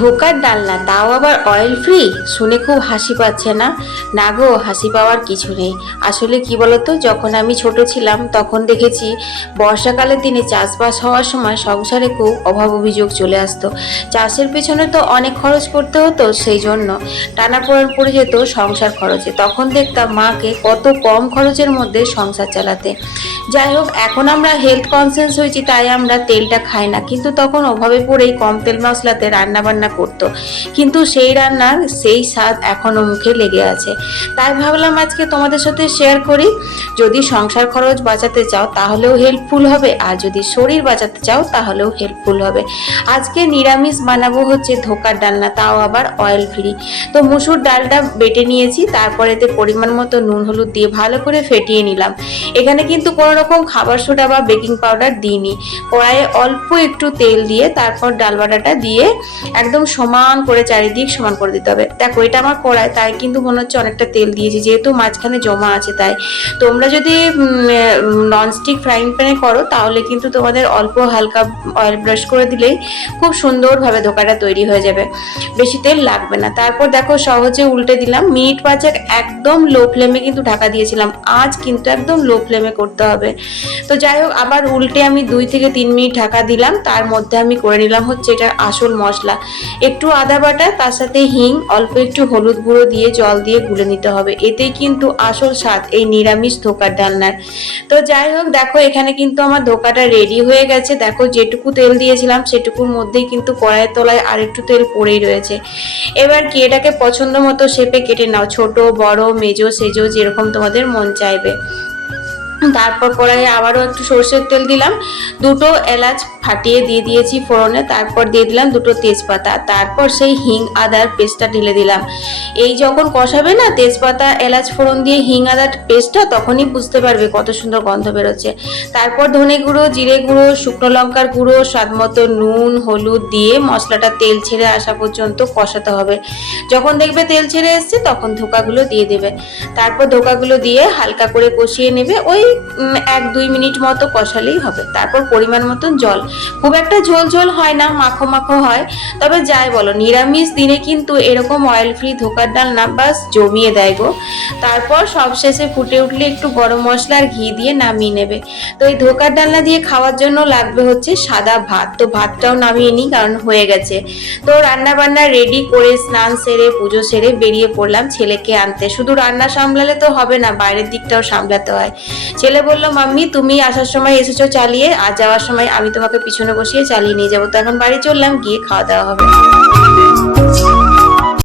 ধোকার ডালনা, তাও আবার অয়েল ফ্রি শুনে খুব হাসি পাচ্ছে না? না গো, হাসি পাওয়ার কিছু নেই। আসলে কি বলতো, যখন আমি ছোট ছিলাম, তখন দেখেছি বর্ষাকালের দিনে চাষবাস হওয়ার সময় সংসারে খুব অভাব অভিযোগ চলে আসতো। চাষের পেছনে তো অনেক খরচ করতে হতো সেই জন্য টানাপোড়েন পড়ে যেত সংসার খরচে। তখন দেখতাম মাকে কত কম খরচের মধ্যে সংসার চালাতে। যাই হোক, এখন আমরা হেলথ কনসিয়াস হয়েছি, তাই আমরা তেলটা খাই না। কিন্তু তখন অভাবে পড়েই কম তেল মশলাতে রান্না বান্না করতো। কিন্তু সেই রান্নার সেই স্বাদ এখনও মুখে লেগে আছে। তাই ভাবলাম আজকে তোমাদের সাথে শেয়ার করি। যদি সংসার খরচ বাঁচাতে চাও তাহলেও হেল্পফুল হবে, আর যদি শরীর বাঁচাতে চাও তাহলেও হেল্পফুল হবে। আজকে নিরামিষ বানাবো হচ্ছে ধোকার ডালনা, তাও আবার অয়েল ফ্রি তো মুসুর ডালটা বেটে নিয়েছি, তারপর এতে পরিমাণ মতো নুন, হলুদ দিয়ে ভালো করে ফেটিয়ে নিলাম। এখানে কিন্তু কোনো রকম খাবার সোডা বা বেকিং পাউডার দিইনি। কড়াইয়ে অল্প একটু তেল দিয়ে তারপর ডাল বাটাটা দিয়ে একদম সমান করে, চারিদিক সমান করে দিতে হবে। দেখো, এটা আমার কড়াই, তাই কিন্তু মনে হচ্ছে অনেকটা তেল দিয়েছি, যেহেতু মাঝখানে জমা আছে তাই। তোমরা যদি ননস্টিক ফ্রাইং প্যানে করো, তাহলে কিন্তু তোমাদের অল্প হালকা অয়েল ব্রাশ করে দিলেই খুব সুন্দরভাবে ধোকাটা তৈরি হয়ে যাবে। বেশি তেল লাগবে না। তারপর দেখো সহজে উল্টে দিলাম। মিনিট পাঁচেক একদম লো ফ্লেমে কিন্তু ঢাকা দিয়েছিলাম। আজ কিন্তু একদম লো ফ্লেমে করতে হবে। তো যাই হোক, আবার উল্টে আমি দুই থেকে তিন মিনিট ঢাকা দিলাম। তার মধ্যে আমি করে নিলাম হচ্ছে এটার আসল মশলা। একটু আদা বাটা, তার সাথে হিং, অল্প একটু হলুদ গুঁড়ো দিয়ে জল দিয়ে গুলে নিতে হবে। এতেই কিন্তু আসল স্বাদ এই নিরামিষ ধোকার ডালনার। তো যাই হোক, দেখো, এখানে কিন্তু আমার ধোকাটা রেডি হয়ে গেছে। দেখো, যেটুকু তেল দিয়েছিলাম, সেটুকুর মধ্যেই কিন্তু কড়াইয়ের তলায় আরেকটু তেল পড়েই রয়েছে। এবার কি এটাকে পছন্দ মতো শেপে কেটে নাও। ছোট, বড়, মেজো, সেজো, যেরকম তোমাদের মন চাইবে। তারপর কড়াইয়ে আবারও একটু সর্ষের তেল দিলাম। দুটো এলাচ ফাটিয়ে দিয়ে দিয়েছি ফোড়নে, তারপর দিয়ে দিলাম দুটো তেজপাতা, তারপর সেই হিং আদার পেস্টটা ঢেলে দিলাম। এই যখন কষাবে না, তেজপাতা, এলাচ ফোড়ন দিয়ে হিং আদার পেস্টটা তখনই বুঝতে পারবে কত সুন্দর গন্ধ বেরোচ্ছে। তারপর ধনে গুঁড়ো, জিরে গুঁড়ো, শুকনো লঙ্কার গুঁড়ো স্বাদ মতো নুন, হলুদ দিয়ে মশলাটা তেল ছেড়ে আসা পর্যন্ত কষাতে হবে। যখন দেখবে তেল ছেড়ে এসছে, তখন ধোকাগুলো দিয়ে দেবে। তারপর ধোকাগুলো দিয়ে হালকা করে কষিয়ে নেবে, ওই এক দুই মিনিট মতো কষালেই হবে। তারপর পরিমাণ মতন জল খুব একটা ঝোল ঝোল হয় না, মাখো মাখো হয়। তবে যাই বলো, নিরামিষ দিনে কিন্তু এরকম অয়েল ফ্রি ধোকার ডাল না, বাস জমিয়ে দেয় গো। তারপর সবশেষে ফুটে উঠলে একটু গরম মশলা আর ঘি দিয়ে নামিয়ে নেবে। তো এই ধোকার ডালনা দিয়ে খাওয়ার জন্য লাগবে হচ্ছে সাদা ভাত। তো ভাতটাও নামিয়ে নিই, কারণ হয়ে গেছে। তো রান্না বান্না রেডি করে স্নান সেরে, পুজো সেরে বেরিয়ে পড়লাম ছেলেকে আনতে। শুধু রান্না সামলালে তো হবে না, বাইরের দিকটাও সামলাতে হয়। ছেলে বলল, মাম্মি, তুমি আসার সময় এসেছ চালিয়ে, আর যাওয়ার সময় আমি তোমাকে পিছনে বসিয়ে চালিয়ে নিয়ে যাব। তো এখন বাড়ি চললাম গিয়ে খাওয়া দাওয়া হবে।